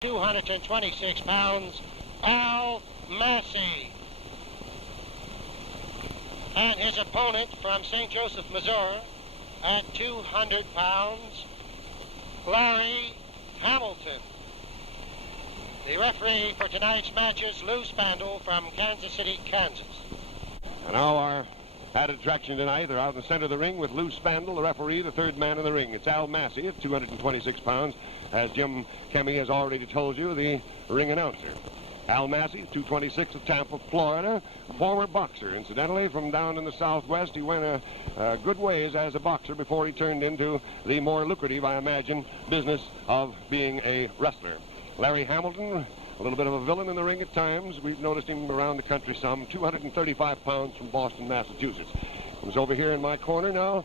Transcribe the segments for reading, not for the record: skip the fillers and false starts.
226 pounds, Al Massey. And his opponent from St. Joseph, Missouri, at 200 pounds, Larry Hamilton. The referee for tonight's match is Lou Spandel from Kansas City, Kansas. And now our added attraction tonight, they're out in the center of the ring with Lou Spandel, the referee, the third man in the ring. It's Al Massey at 226 pounds, as Jim Kemme has already told you, the ring announcer. Al Massey, 226 of Tampa, Florida, former boxer. Incidentally, from down in the Southwest, he went a good ways as a boxer before he turned into the more lucrative, I imagine, business of being a wrestler. Larry Hamilton, a little bit of a villain in the ring at times. We've noticed him around the country some. 235 pounds from Boston, Massachusetts. He's over here in my corner now,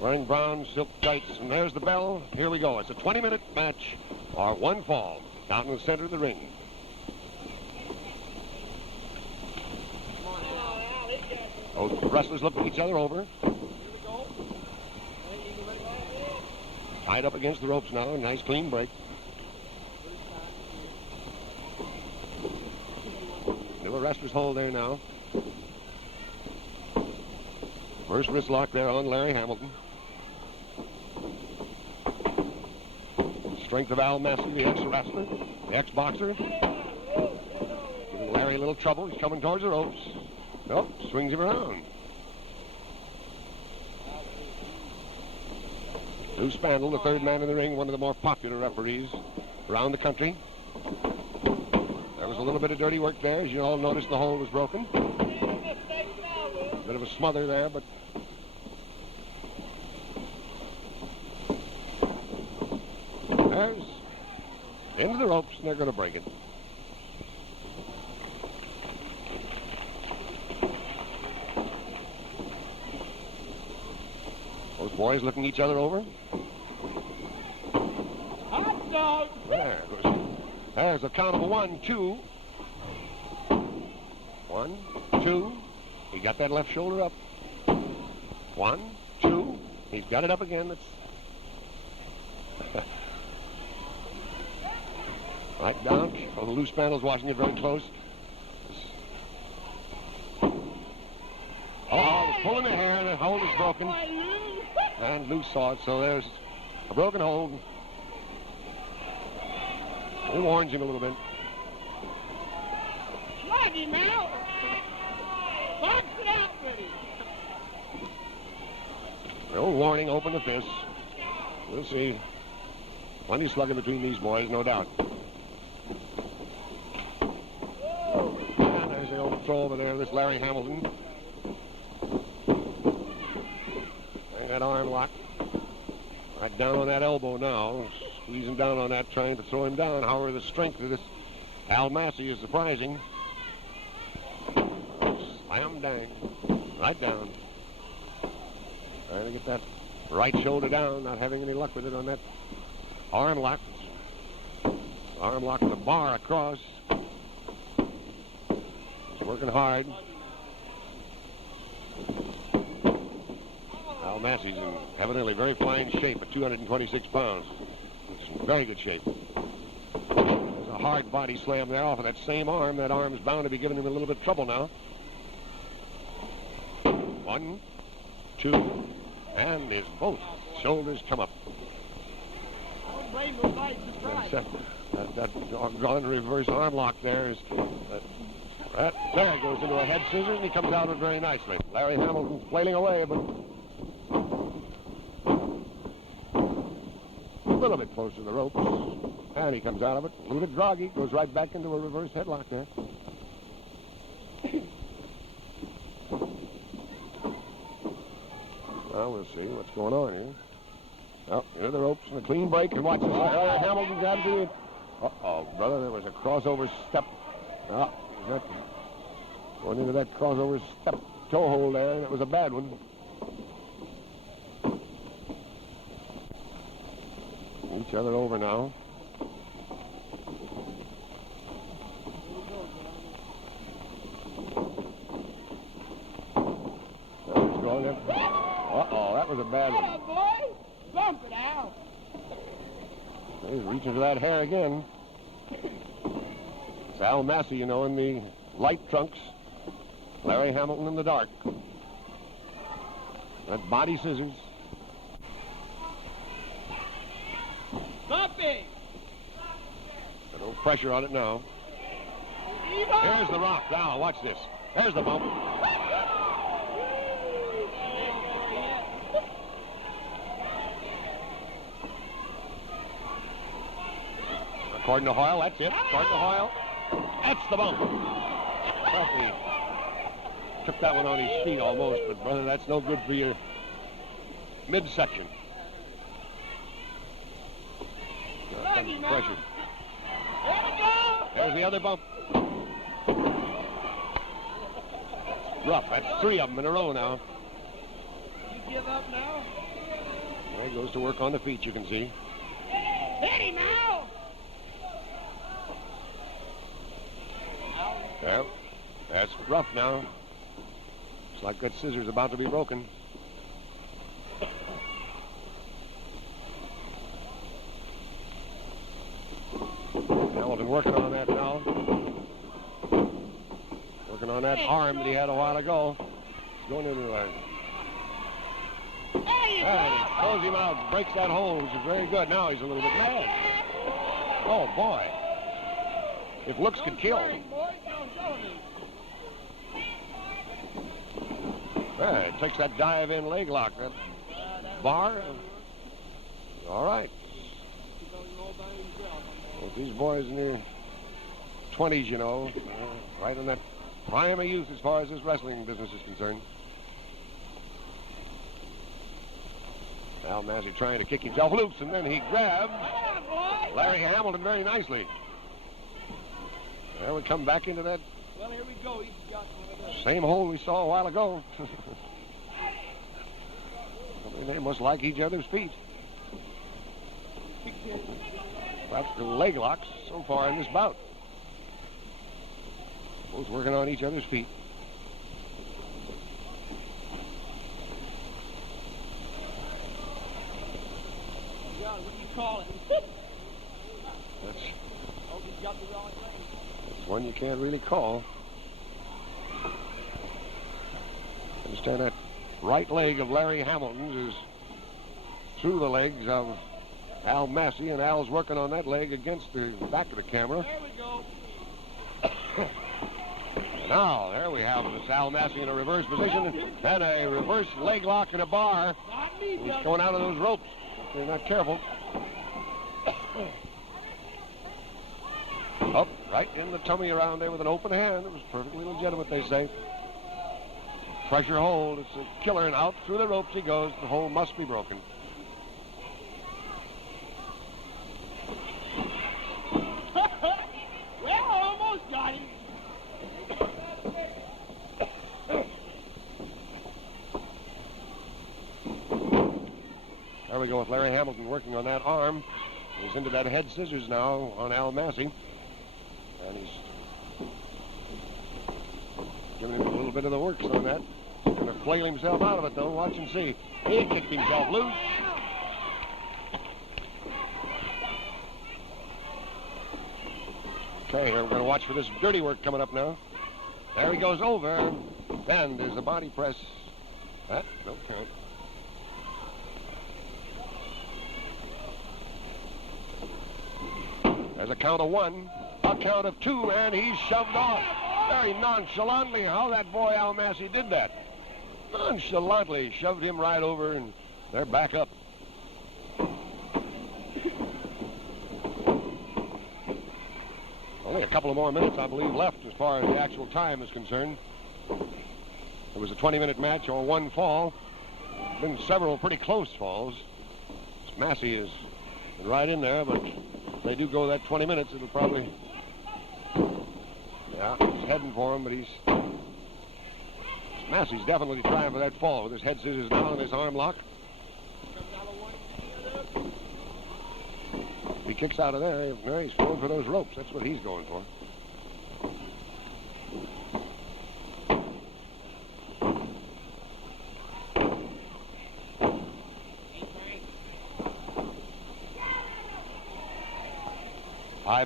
wearing brown silk tights. And there's the bell. Here we go. It's a 20-minute match, or one fall, out in the center of the ring. Both wrestlers looking each other over. Tied up against the ropes now. Nice clean break. Still a wrestler's hold there now. First wrist lock there on Larry Hamilton. Strength of Al Massey, the ex-wrestler, the ex-boxer. Giving Larry a little trouble. He's coming towards the ropes. Nope, swings him around. Lou Spandel, the third man in the ring, one of the more popular referees around the country. There was a little bit of dirty work there. As you all noticed, the hold was broken. A bit of a smother there, but there's into the ropes, and they're going to break it. Both boys looking each other over. There's a count of 1, 2. 1, 2. He got that left shoulder up. 1, 2. He's got it up again. Right down. Well, the Lou Spandel's watching it very close. Oh, he's pulling the hair. The hold is broken. And Lou saw it, so there's a broken hold. He warns him a little bit. Slug him out. Box it out with him. No warning, open the fist. We'll see. Plenty slugging between these boys, no doubt. And there's the old throw over there, this Larry Hamilton. And that arm lock. Right down on that elbow now. Squeezing down on that, trying to throw him down. However, the strength of this Al Massey is surprising. Slam dang. Right down. Trying to get that right shoulder down, not having any luck with it on that arm lock. Arm lock with a bar across. He's working hard. Al Massey's in evidently very fine shape at 226 pounds. It's in very good shape. There's a hard body slam there off of that same arm. That arm is bound to be giving him a little bit of trouble now. 1, 2, and his both shoulders come up. That doggone reverse arm lock there is... there it goes into a head scissors, and he comes out of it very nicely. Larry Hamilton's flailing away, but a little bit closer to the ropes. And he comes out of it a little bit groggy, goes right back into a reverse headlock there. Well, we'll see what's going on here. Oh, here are the ropes and a clean break. And watch this. Hamilton grabs it. Uh-oh, brother, there was a crossover step. Oh, going into that crossover step toe hold there, and it was a bad one. Each other over now. Uh-oh, that was a bad one. Boy, bump it out. He's reaching for that hair again. It's Al Massey, you know, in the light trunks. Larry Hamilton in the dark. That body scissors. Bumpy! No pressure on it now. Here's the rock. Now, watch this. There's the bump. According to Hoyle, that's it. According to Hoyle, that's the bump. Well, he took that one on his feet almost, but brother, that's no good for your midsection. Pressure. There's the other bump. Rough. That's 3 of them in a row now. You give up now? There he goes to work on the feet, you can see. Hit him now! Well, that's rough now. Looks like that scissor's about to be broken. Hamilton working on that now. Working on that arm that he had a while ago. He's going into there. And he throws him out, breaks that hold, which is very good. Now he's a little bit mad. Oh, boy. If looks could kill. Right, takes that dive-in leg lock. That bar. All right. Well, these boys in their 20s, you know, right in that prime of youth as far as this wrestling business is concerned. Al Massey trying to kick himself loose, and then he grabs Larry Hamilton very nicely. Well, we come back into that Well, here we go. He's got one of those. same hole we saw a while ago. They must like each other's feet. That's the leg locks so far in this bout. Both working on each other's feet. Yeah, what do you call it? That's Oh, he's got the wrong thing. one you can't really call. Understand that right leg of Larry Hamilton's is through the legs of Al Massey, and Al's working on that leg against the back of the camera. There we go. Now, there we have this Al Massey in a reverse position, and a reverse leg lock and a bar. Not me, He's brother. going out of those ropes if they're not careful. Up, right in the tummy around there with an open hand. It was perfectly legitimate, they say. Pressure hold. It's a killer, and out through the ropes he goes. The hold must be broken. Well, I almost got him. There we go with Larry Hamilton working on that arm. He's into that head scissors now on Al Massey. And he's giving him a little bit of the works on that. He's going to flail himself out of it, though. Watch and see. He kicked himself loose. Okay, we're going to watch for this dirty work coming up now. There he goes over. And there's a body press. That don't count. There's a count of 1, a count of 2, and he's shoved off. Very nonchalantly, how that boy Al Massey did that. Nonchalantly shoved him right over, and they're back up. Only a couple of more minutes, I believe, left as far as the actual time is concerned. It was a 20-minute match or one fall. Been several pretty close falls. Massey is right in there, but if they do go that 20 minutes, it'll probably... Yeah, he's heading for him, but Massey's definitely trying for that fall with his head scissors now and his arm lock. If he kicks out of there, he's going for those ropes. That's what he's going for.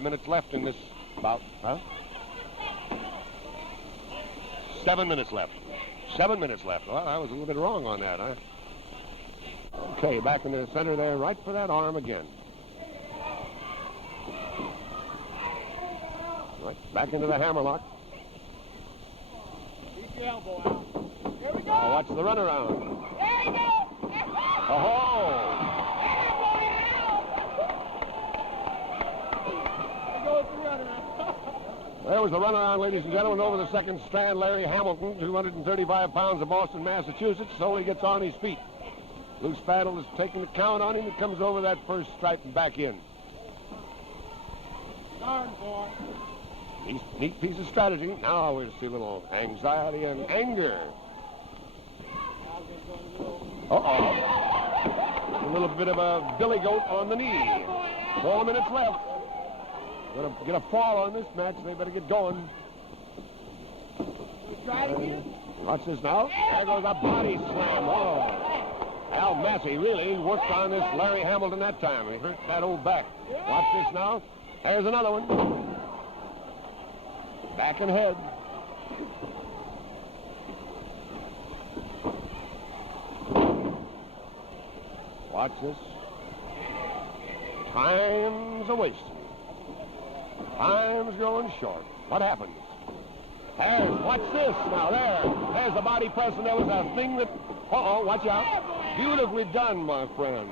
5 minutes left in this bout. Huh? 7 minutes left. 7 minutes left. Well, I was a little bit wrong on that, huh? Okay, back in the center there, right for that arm again. Right, back into the hammerlock. Keep your elbow out. Here we go. Oh, watch the runaround. There you go. Oh! There goes the runaround. There was the runaround, ladies and gentlemen, over the second strand. Larry Hamilton, 235 pounds of Boston, Massachusetts, slowly gets on his feet. Lou Spadle is taking the count on him. He comes over that first stripe and back in. Darn boy. Neat piece of strategy. Now we'll see a little anxiety and anger. Uh-oh. A little bit of a billy goat on the knee. 4 minutes left. Gonna get a fall on this match. They better get going. Try it again. Watch this now. There goes a body slam. Oh. Al Massey really worked on this Larry Hamilton that time. He hurt that old back. Watch this now. There's another one. Back and head. Watch this. Time's a wasting. Time's going short. What happens? Watch this now. There's the body press, and there was a thing that... Uh-oh, watch out. Beautifully done, my friend.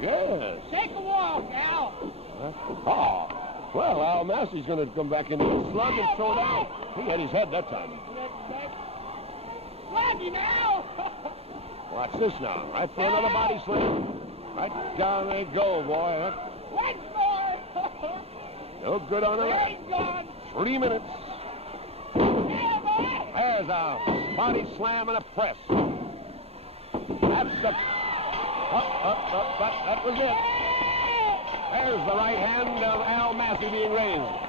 Yes. Take a walk, Al. Oh. Well, Al Massey's going to come back into the slug and throw down. He had his head that time. Slug him, Al. Watch this now. Right for another body slam. Right down they go, boy. Once more. No good on There it. he's gone. 3 minutes. Yeah, boy. There's a body slam and a press. That's the... that was it. There's the right hand of Al Massey being raised.